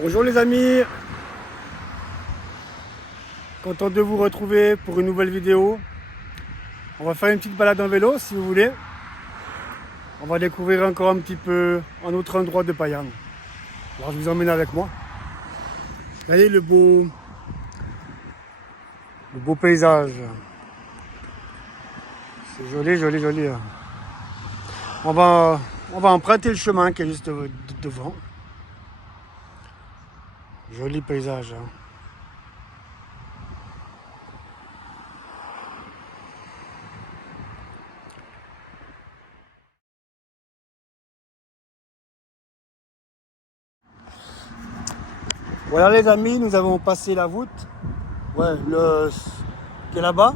Bonjour les amis, content de vous retrouver pour une nouvelle vidéo. On va faire une petite balade en vélo si vous voulez. On va découvrir encore un petit peu un autre endroit de Payerne. Alors je vous emmène avec moi. Regardez le beau paysage. C'est joli, joli, joli. On va emprunter le chemin qui est juste devant. Joli paysage. Voilà les amis, nous avons passé la voûte. Ouais, qui est là-bas.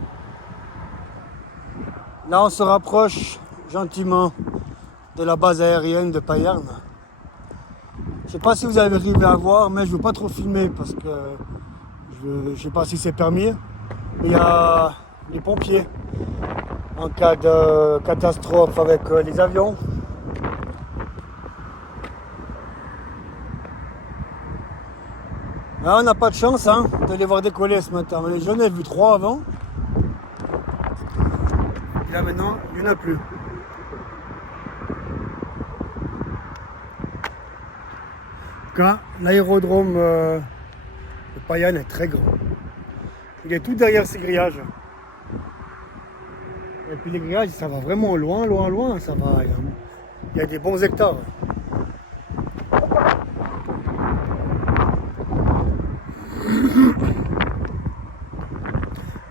Là on se rapproche gentiment de la base aérienne de Payerne. Je sais pas si vous avez arrivé à voir, mais je ne veux pas trop filmer parce que je ne sais pas si c'est permis. Il y a les pompiers en cas de catastrophe avec les avions. Là, on n'a pas de chance de les voir décoller ce matin. J'en ai vu 3 avant. Et là maintenant, il n'y en a plus. L'aérodrome de Payerne est très grand. Il est tout derrière ces grillages. Et puis les grillages, ça va vraiment loin, loin, loin. Ça va. Il y a des bons hectares.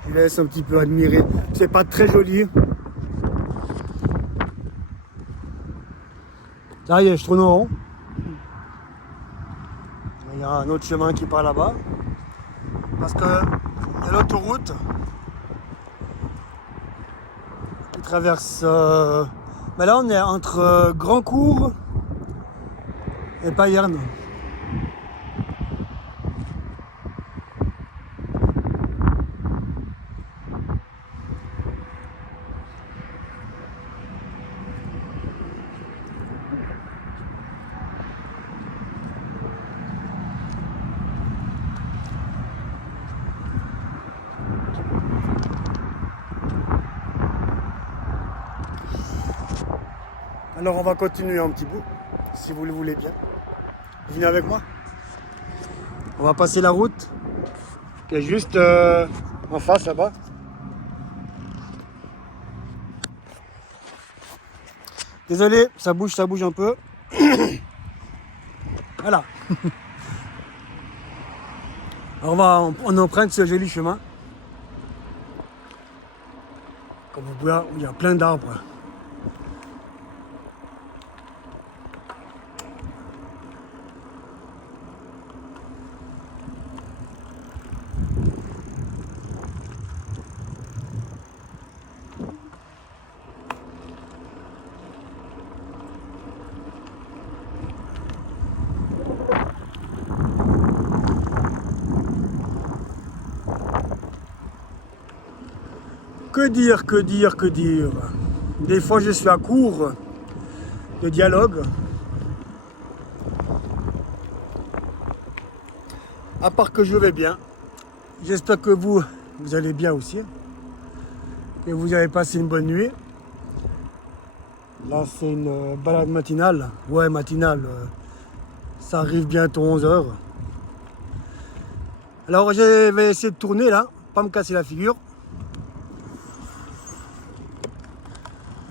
Je laisse un petit peu admirer. C'est pas très joli. Là, je tourne en rond. Il y a un autre chemin qui part là-bas. Parce que il y a l'autoroute qui traverse. Mais là, on est entre Grandcourt et Payerne. Alors on va continuer un petit bout, si vous le voulez bien. Vous venez avec moi. On va passer la route, qui est juste en face là-bas. Désolé, ça bouge un peu. Voilà. Alors on emprunte ce joli chemin. Comme vous pouvez voir, il y a plein d'arbres. Que dire, que dire, que dire. Des fois je suis à court de dialogue. À part que je vais bien. J'espère que vous allez bien aussi. Que vous avez passé une bonne nuit. Là c'est une balade matinale. Ouais, matinale. Ça arrive bientôt 11h. Alors je vais essayer de tourner là, pas me casser la figure.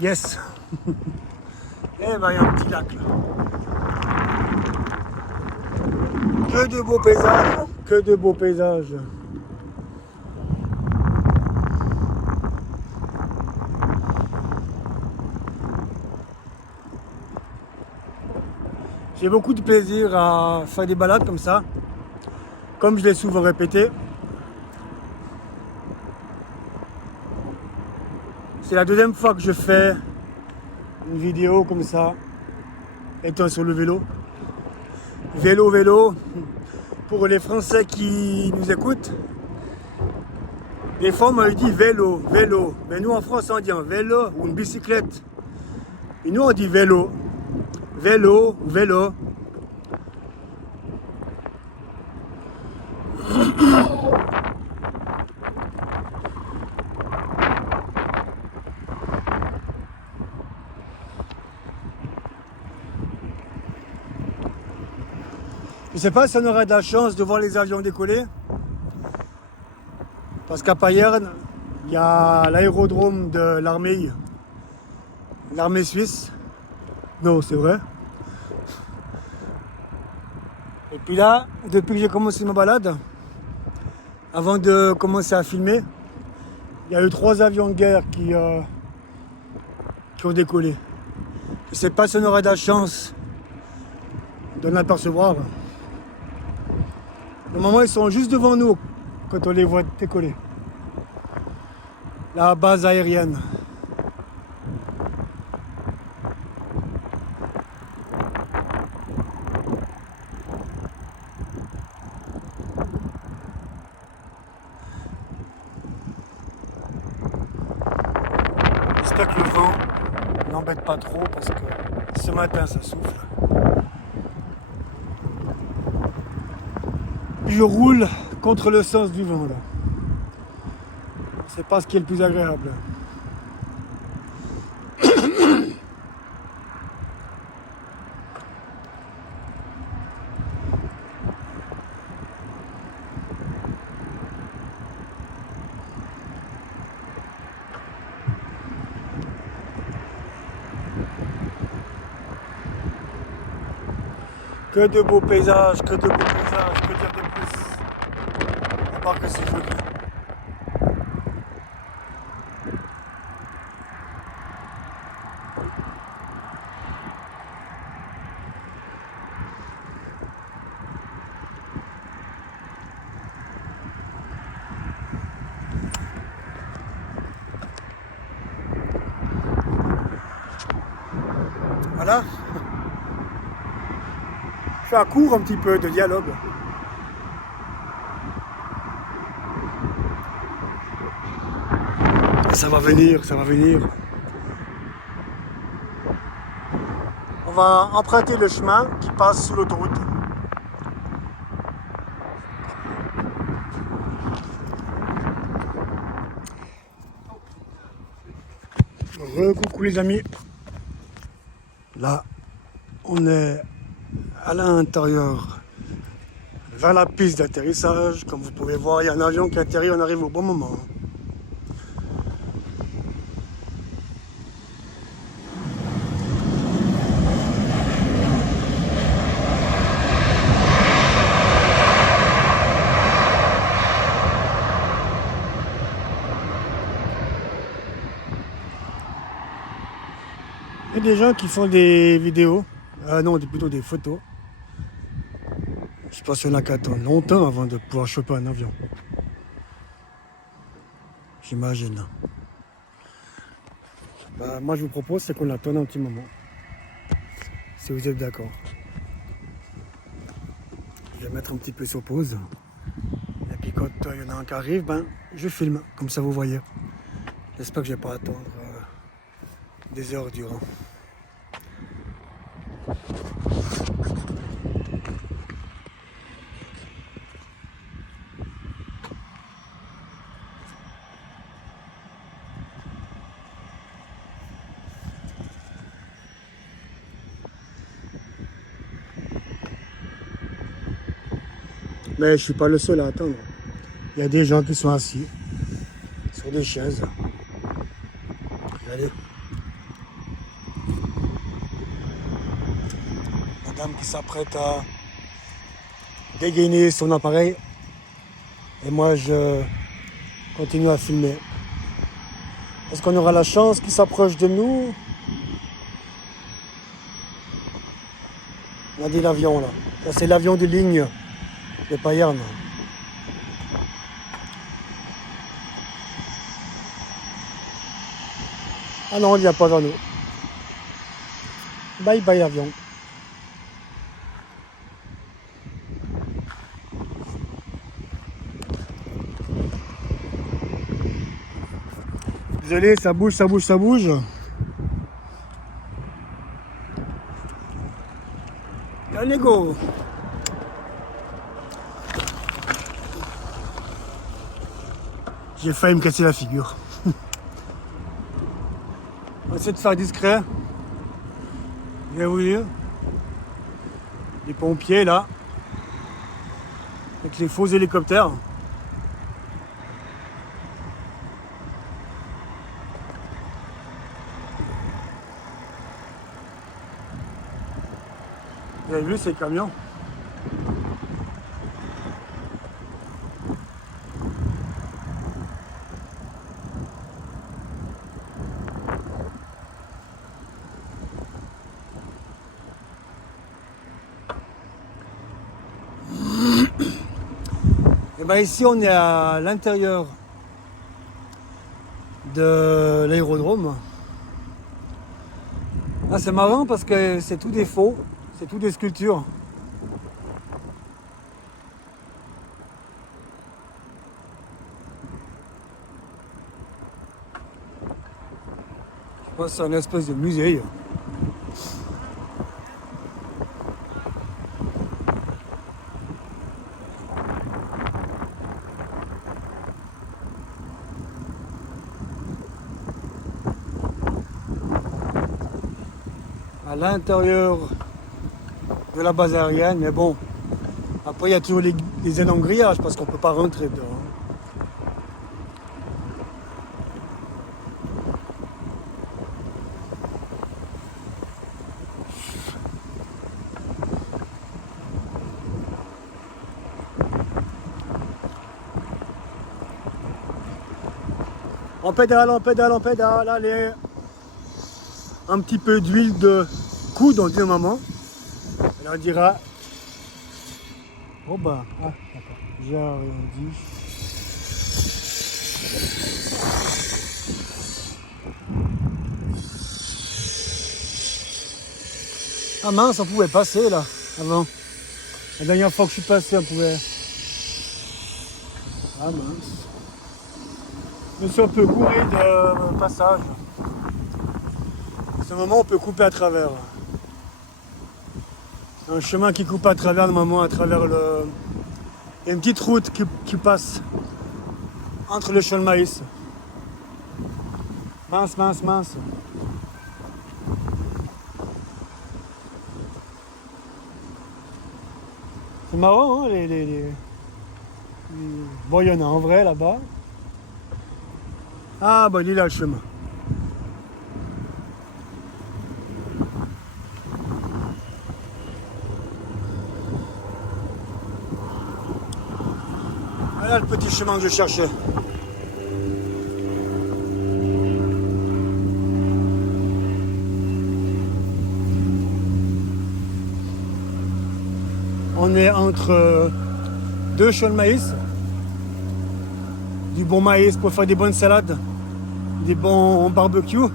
Yes. Et ben il y a un petit lac là. Que de beaux paysages, que de beaux paysages. J'ai beaucoup de plaisir à faire des balades comme ça, comme je l'ai souvent répété. C'est la deuxième fois que je fais une vidéo comme ça, étant sur le vélo. Vélo, vélo, pour les Français qui nous écoutent. Des fois, on m'a dit vélo, vélo. Mais nous, en France, on dit un vélo ou une bicyclette. Et nous, on dit vélo. Vélo, vélo. Je ne sais pas si on aura de la chance de voir les avions décoller. Parce qu'à Payerne, il y a l'aérodrome de l'armée suisse. Non, c'est vrai. Et puis là, depuis que j'ai commencé ma balade, avant de commencer à filmer, il y a eu 3 avions de guerre qui ont décollé. Je ne sais pas si on aura de la chance de l'apercevoir. Normalement, ils sont juste devant nous quand on les voit décoller. La base aérienne. J'espère que le vent n'embête pas trop parce que ce matin ça souffle. Puis je roule contre le sens du vent là. C'est pas ce qui est le plus agréable. Que de beaux paysages, que de beaux paysages, que dire de plus? À part que c'est joli. Voilà. Je fais un cours un petit peu de dialogue. Ça va venir, ça va venir. On va emprunter le chemin qui passe sous l'autoroute. Coucou les amis. Là, on est à l'intérieur, vers la piste d'atterrissage. Comme vous pouvez voir, il y a un avion qui atterrit, on arrive au bon moment. Il y a des gens qui font des vidéos, non, plutôt des photos. Je pense qu'il y en a qui attendent longtemps avant de pouvoir choper un avion. J'imagine. Moi, je vous propose, c'est qu'on attende un petit moment. Si vous êtes d'accord. Je vais mettre un petit peu sur pause. Et puis quand il y en a un qui arrive, je filme, comme ça vous voyez. J'espère que je ne vais pas attendre des heures durant. Mais je ne suis pas le seul à attendre. Il y a des gens qui sont assis sur des chaises. Regardez. Madame qui s'apprête à dégainer son appareil. Et moi, je continue à filmer. Est-ce qu'on aura la chance qu'il s'approche de nous? On a dit l'avion là. Ça, c'est l'avion de ligne de Payerne. Ah non, il n'y a pas vers nous. Bye bye avion. Désolé, ça bouge, ça bouge, ça bouge. Allez go. J'ai failli me casser la figure. On va essayer de faire discret. Je vais vous dire. Les pompiers là. Avec les faux hélicoptères. Vous avez vu ces camions? Et ben ici on est à l'intérieur de l'aérodrome. Ah, c'est marrant parce que c'est tout des faux, c'est tout des sculptures. Je pense que c'est une espèce de musée. À l'intérieur de la base aérienne, mais bon, après il y a toujours les aides en grillage parce qu'on ne peut pas rentrer dedans. On pédale, on pédale, on pédale, allez. Un petit peu d'huile de coude, on dit au moment. Et on dira. Oh bah, ah, d'accord, j'ai rien dit. Ah mince, on pouvait passer là, avant. La dernière fois que je suis passé, on pouvait. Ah mince. Je me suis un peu gouré de passage. À ce moment, on peut couper à travers. Un chemin qui coupe à travers, normalement, à travers le. Il y a une petite route qui passe entre le champ de maïs. Mince, mince, mince. C'est marrant, hein, Bon, il y en a en vrai là-bas. Ah, bah, il est là le chemin. Voilà le petit chemin que je cherchais. On est entre deux champs de maïs. Du bon maïs pour faire des bonnes salades, des bons barbecues.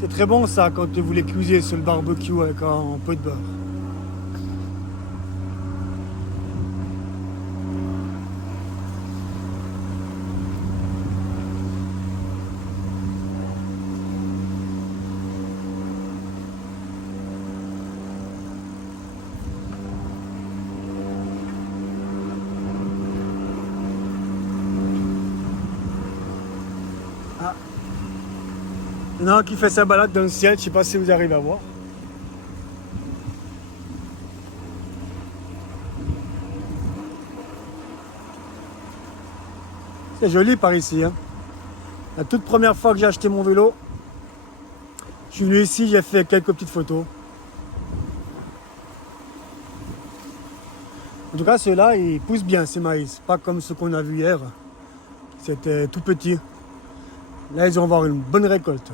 C'est très bon ça quand vous les cuisez sur le barbecue avec un peu de beurre. Ah. Il y en a un qui fait sa balade dans le ciel, je ne sais pas si vous arrivez à voir. C'est joli par ici. Hein. La toute première fois que j'ai acheté mon vélo, je suis venu ici, j'ai fait quelques petites photos. En tout cas, ceux-là, ils poussent bien ces maïs. Pas comme ceux qu'on a vu hier. C'était tout petit. Là, ils vont avoir une bonne récolte.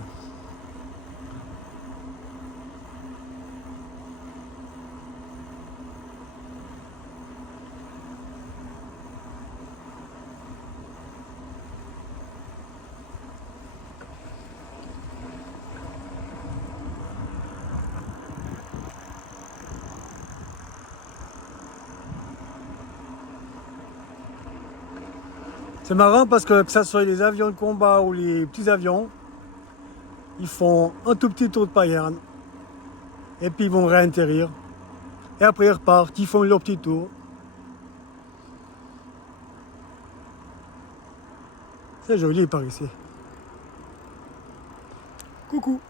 C'est marrant parce que ça soit les avions de combat ou les petits avions, ils font un tout petit tour de paillerne et puis ils vont réatterrir. Et après ils repartent, ils font leur petit tour. C'est joli par ici. Coucou.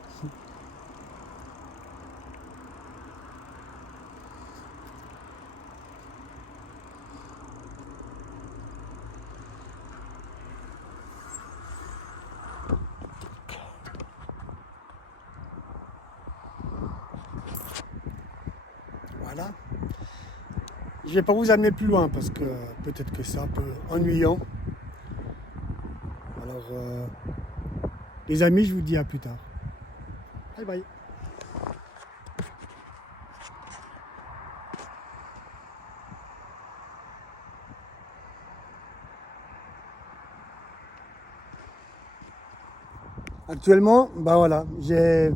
Voilà. Je vais pas vous amener plus loin parce que peut-être que c'est un peu ennuyant. Alors, les amis, je vous dis à plus tard. Bye bye. Actuellement, bah voilà, j'ai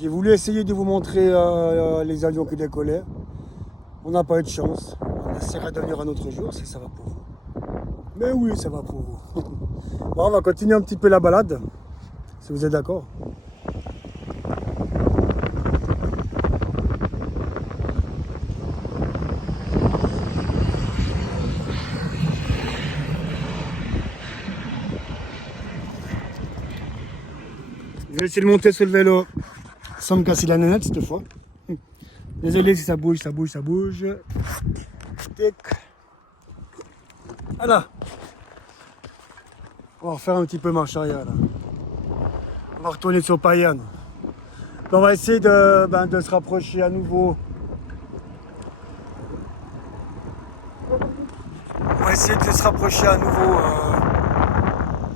voulu essayer de vous montrer les avions qui décollaient. On n'a pas eu de chance. On essaiera de venir un autre jour si ça va pour vous. Mais oui, ça va pour vous. Bon, on va continuer un petit peu la balade, si vous êtes d'accord. Je vais essayer de monter sur le vélo sans me casser la nénette cette fois. Désolé si ça bouge, ça bouge, ça bouge. Tic. Voilà. On va refaire un petit peu marche arrière là. On va retourner sur Payerne. On va essayer de se rapprocher à nouveau. On va essayer de se rapprocher à nouveau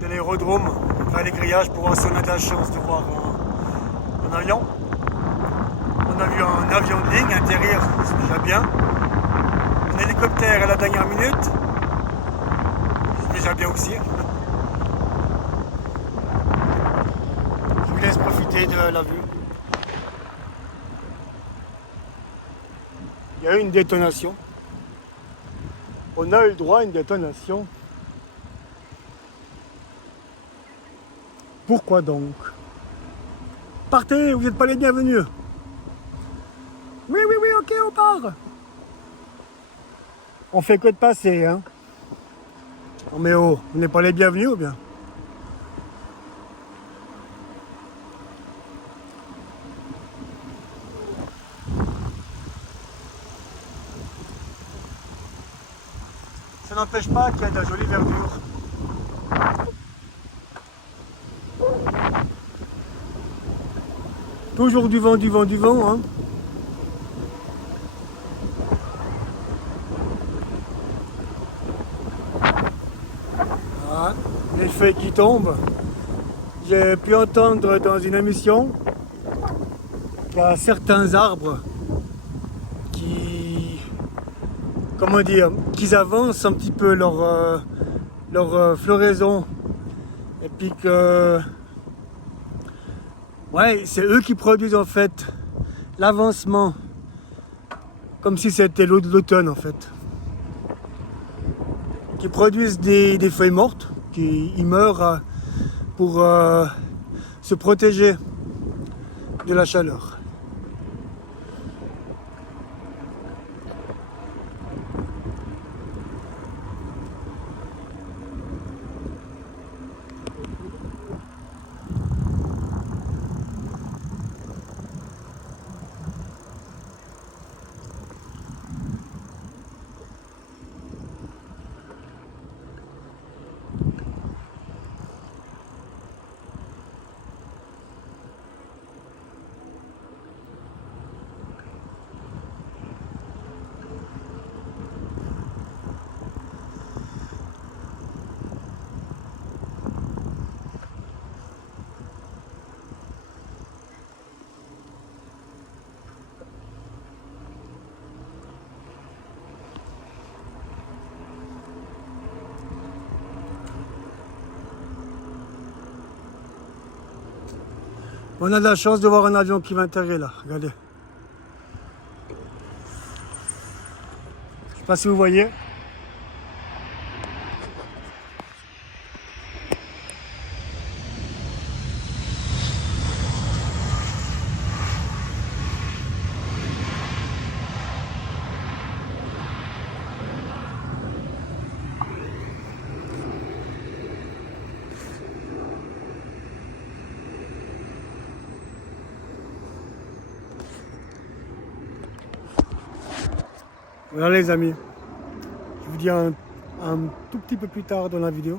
de l'aérodrome, vers les grillages pour voir si on a de la chance de voir un avion. On a vu un avion de ligne atterrir, c'est déjà bien. Un hélicoptère à la dernière minute, c'est déjà bien aussi. Je vous laisse profiter de la vue. Il y a eu une détonation. On a eu le droit à une détonation. Pourquoi donc? Partez, vous n'êtes pas les bienvenus. Oui, oui, oui, ok, on part. On fait que de passer, hein. Non mais oh, on n'est pas les bienvenus ou bien? Ça n'empêche pas qu'il y a de la jolie verdure. Toujours du vent, du vent, du vent, hein. Voilà, les feuilles qui tombent. J'ai pu entendre dans une émission qu'il y a certains arbres qui, comment dire, qu'ils avancent un petit peu leur floraison et puis que, ouais, c'est eux qui produisent en fait l'avancement, comme si c'était l'automne en fait, qui produisent des feuilles mortes, qui ils meurent pour se protéger de la chaleur. On a de la chance de voir un avion qui va atterrir là, regardez. Je sais pas si vous voyez. Voilà les amis, je vous dis un tout petit peu plus tard dans la vidéo.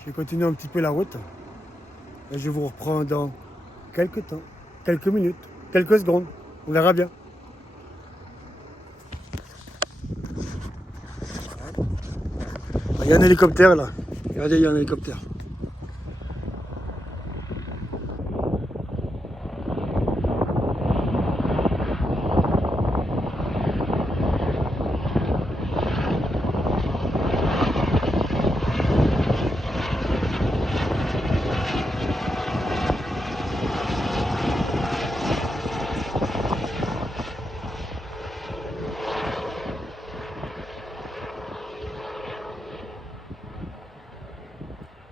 Je vais continuer un petit peu la route. Et je vous reprends dans quelques temps, quelques minutes, quelques secondes. On verra bien. Il y a un hélicoptère là. Regardez, il y a un hélicoptère.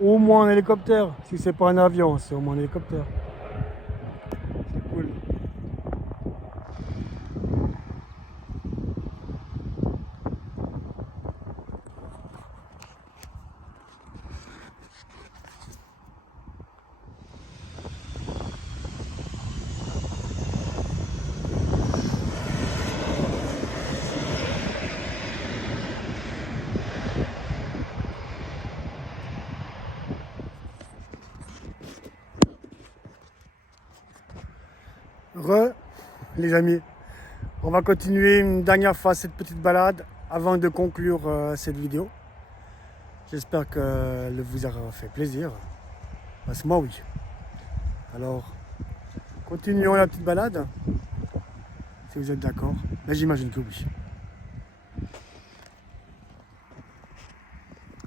Au moins un hélicoptère. Si c'est pas un avion, c'est au moins un hélicoptère. C'est cool. Les amis, on va continuer une dernière fois cette petite balade avant de conclure cette vidéo. J'espère qu'elle vous aura fait plaisir, parce que moi oui. Alors, continuons la petite balade, si vous êtes d'accord. Mais j'imagine que oui.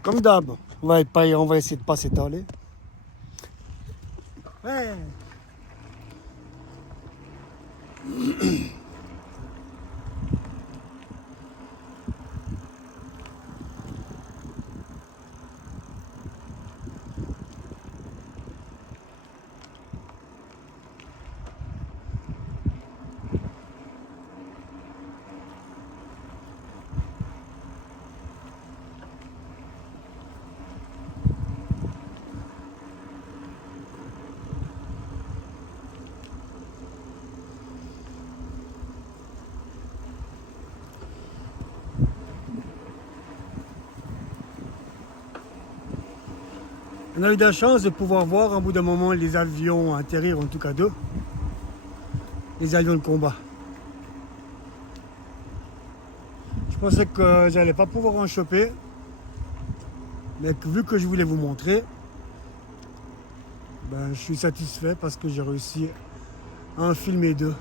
Comme d'hab, on va essayer de pas s'étaler. Ouais. On a eu de la chance de pouvoir voir un bout d'un moment les avions atterrir, en tout cas deux. Les avions de combat. Je pensais que j'allais pas pouvoir en choper. Mais vu que je voulais vous montrer, ben, je suis satisfait parce que j'ai réussi à en filmer deux.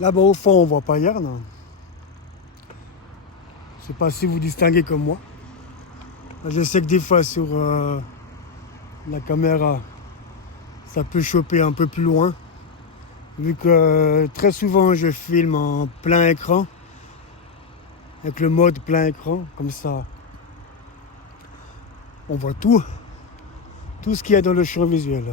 Là-bas au fond, on voit pas Yerne. Je sais pas si vous distinguez comme moi. Je sais que des fois sur la caméra, ça peut choper un peu plus loin. Vu que très souvent je filme en plein écran. Avec le mode plein écran, comme ça. On voit tout ce qu'il y a dans le champ visuel.